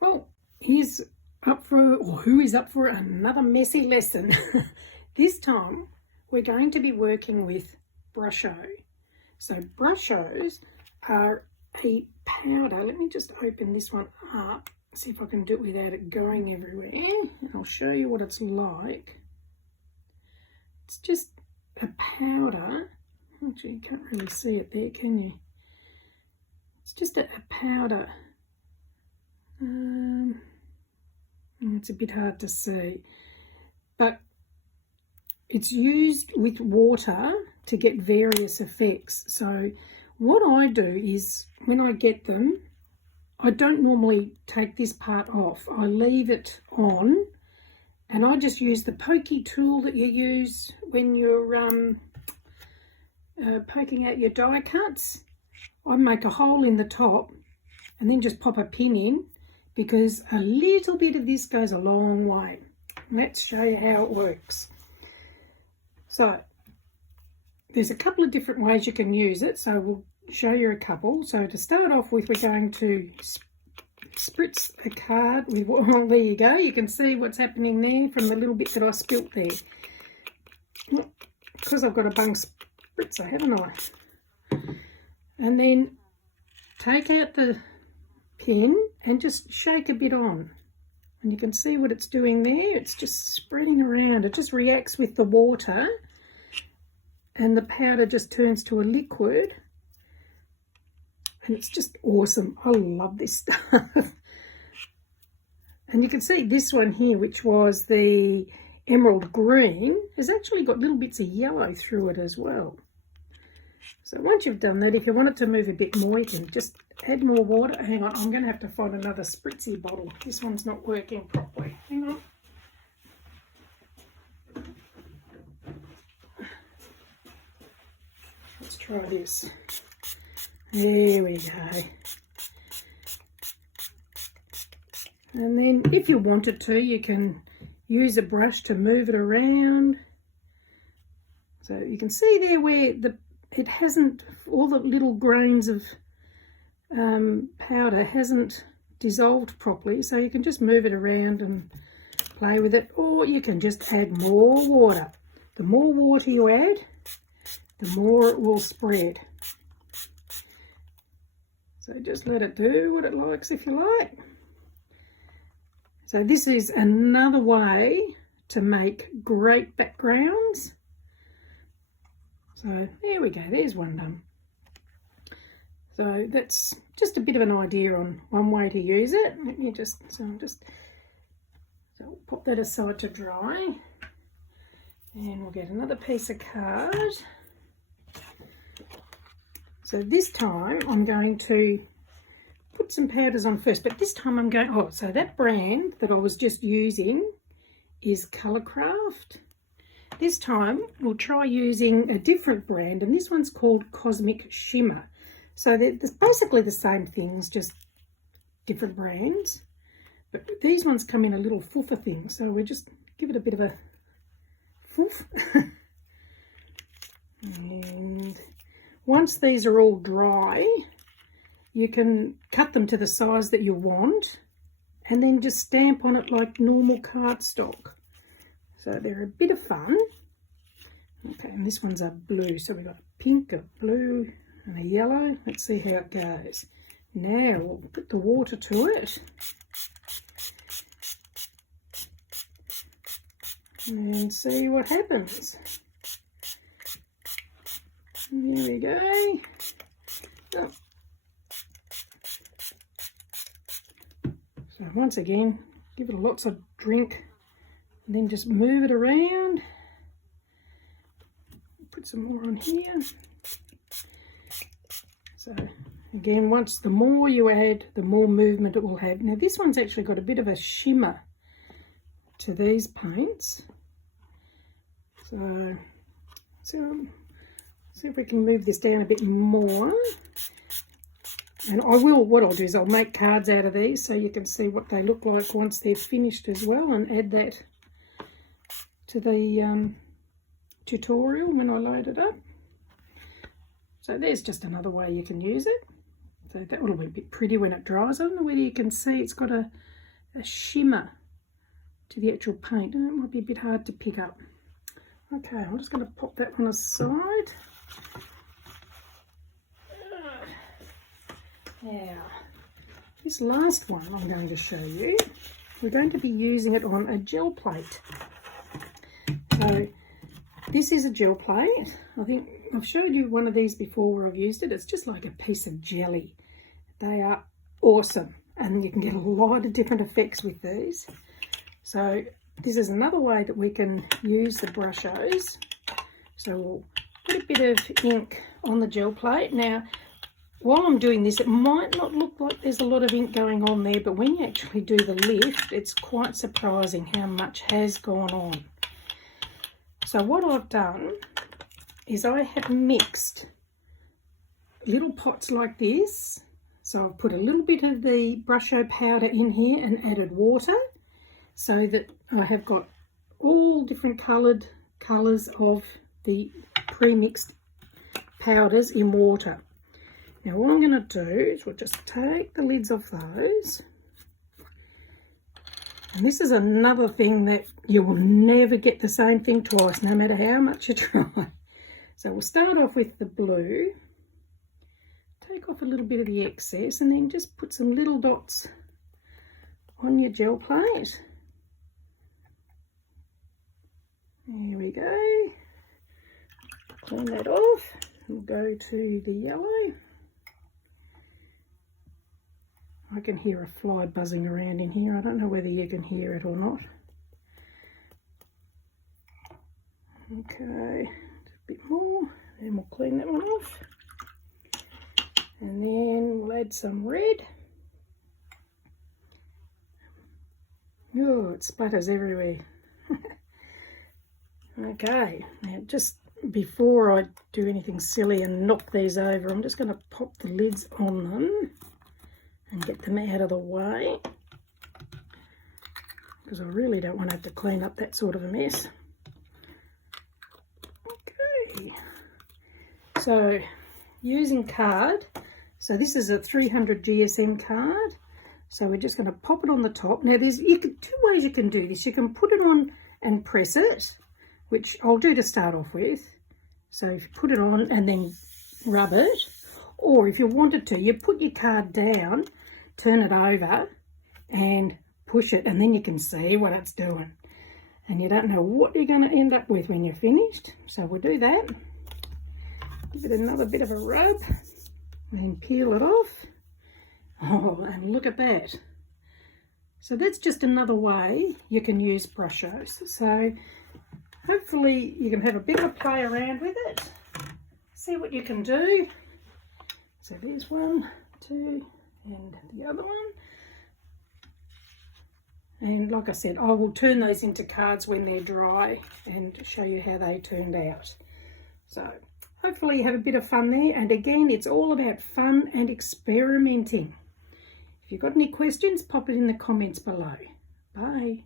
Well, here's up for, or who is up for another messy lesson. This time we're going to be working with brusho. So brushos are a powder. Let me just open this one up, see if I can do it without it going everywhere. And I'll show you what it's like. It's just a powder. Actually, you can't really see it there, can you? It's just a powder. It's a bit hard to see, but it's used with water to get various effects. So what I do is, when I get them, I don't normally take this part off. I leave it on, and I just use the pokey tool that you use when you're poking out your die cuts. I make a hole in the top and then just pop a pin in, because a little bit of this goes a long way. Let's show you how it works. So there's a couple of different ways you can use it, so we'll show you a couple. So to start off with, we're going to spritz a card with, well, there you go, you can see what's happening there from the little bit that I spilt there. Because I've got a bung spritzer, haven't I? And then take out the pin and just shake a bit on, and you can see what it's doing there. It's just spreading around. It just reacts with the water, and the powder just turns to a liquid, and it's just awesome. I love this stuff. And you can see this one here, which was the emerald green, has actually got little bits of yellow through it as well. So once you've done that, if you want it to move a bit more, you can just add more water. Hang on, I'm going to have to find another spritzy bottle. This one's not working properly. Hang on. Let's try this. There we go. And then if you wanted to, you can use a brush to move it around. So you can see there where it hasn't, all the little grains of powder hasn't dissolved properly, so you can just move it around and play with it, or you can just add more water. The more water you add, the more it will spread. So just let it do what it likes, if you like. So this is another way to make great backgrounds. So there we go, there's one done. So that's just a bit of an idea on one way to use it. Let me just, so we'll put that aside to dry. And we'll get another piece of card. So this time I'm going to put some powders on first, but this time I'm going, so that brand that I was just using is Colourcraft. This time we'll try using a different brand, and this one's called Cosmic Shimmer. So they're basically the same things, just different brands. But these ones come in a little foofer thing, so we just give it a bit of a foof. And once these are all dry, you can cut them to the size that you want, and then just stamp on it like normal cardstock. So they're a bit of fun. Okay, and this one's a blue. So we've got a pink, a blue, and a yellow. Let's see how it goes. Now we'll put the water to it. And see what happens. There we go. Oh. So once again, give it lots of drink. And then just move it around. Put some more on here. So again, the more you add, the more movement it will have. Now this one's actually got a bit of a shimmer to these paints. So see if we can move this down a bit more. And what I'll do is I'll make cards out of these so you can see what they look like once they're finished as well, and add that to the tutorial when I load it up. So there's just another way you can use it. So that will be a bit pretty when it dries. I don't know whether you can see it's got a a shimmer to the actual paint. And it might be a bit hard to pick up. Okay, I'm just going to pop that one aside. Now, this last one I'm going to show you, we're going to be using it on a gel plate. So this is a gel plate. I think I've showed you one of these before where I've used it. It's just like a piece of jelly. They are awesome, and you can get a lot of different effects with these. So this is another way that we can use the brushos. So we'll put a bit of ink on the gel plate. Now, while I'm doing this, it might not look like there's a lot of ink going on there, but when you actually do the lift, it's quite surprising how much has gone on. So what I've done is I have mixed little pots like this. So I've put a little bit of the brusho powder in here and added water so that I have got all different colours of the pre-mixed powders in water. Now what I'm going to do is we'll just take the lids off those. And this is another thing that you will never get the same thing twice, no matter how much you try. So we'll start off with the blue. Take off a little bit of the excess and then just put some little dots on your gel plate. There we go. Clean that off. We'll go to the yellow. I can hear a fly buzzing around in here. I don't know whether you can hear it or not. Okay, a bit more, and we'll clean that one off. And then we'll add some red. Oh, it sputters everywhere. Okay, now just before I do anything silly and knock these over, I'm just going to pop the lids on them and get them out of the way, because I really don't want to have to clean up that sort of a mess. Okay, so using card, so this is a 300 GSM card, so we're just going to pop it on the top. Now there's two ways you can do this. You can put it on and press it, which I'll do to start off with. So if you put it on and then rub it, or if you wanted to, you put your card down, turn it over and push it, and then you can see what it's doing. And you don't know what you're going to end up with when you're finished. So we'll do that. Give it another bit of a rub and peel it off. Oh, and look at that. So that's just another way you can use brushos. So hopefully you can have a bit of a play around with it. See what you can do. So there's 1, 2, and the other one. And like I said, I will turn those into cards when they're dry and show you how they turned out. So hopefully you have a bit of fun there. And again, it's all about fun and experimenting. If you've got any questions, pop it in the comments below. Bye.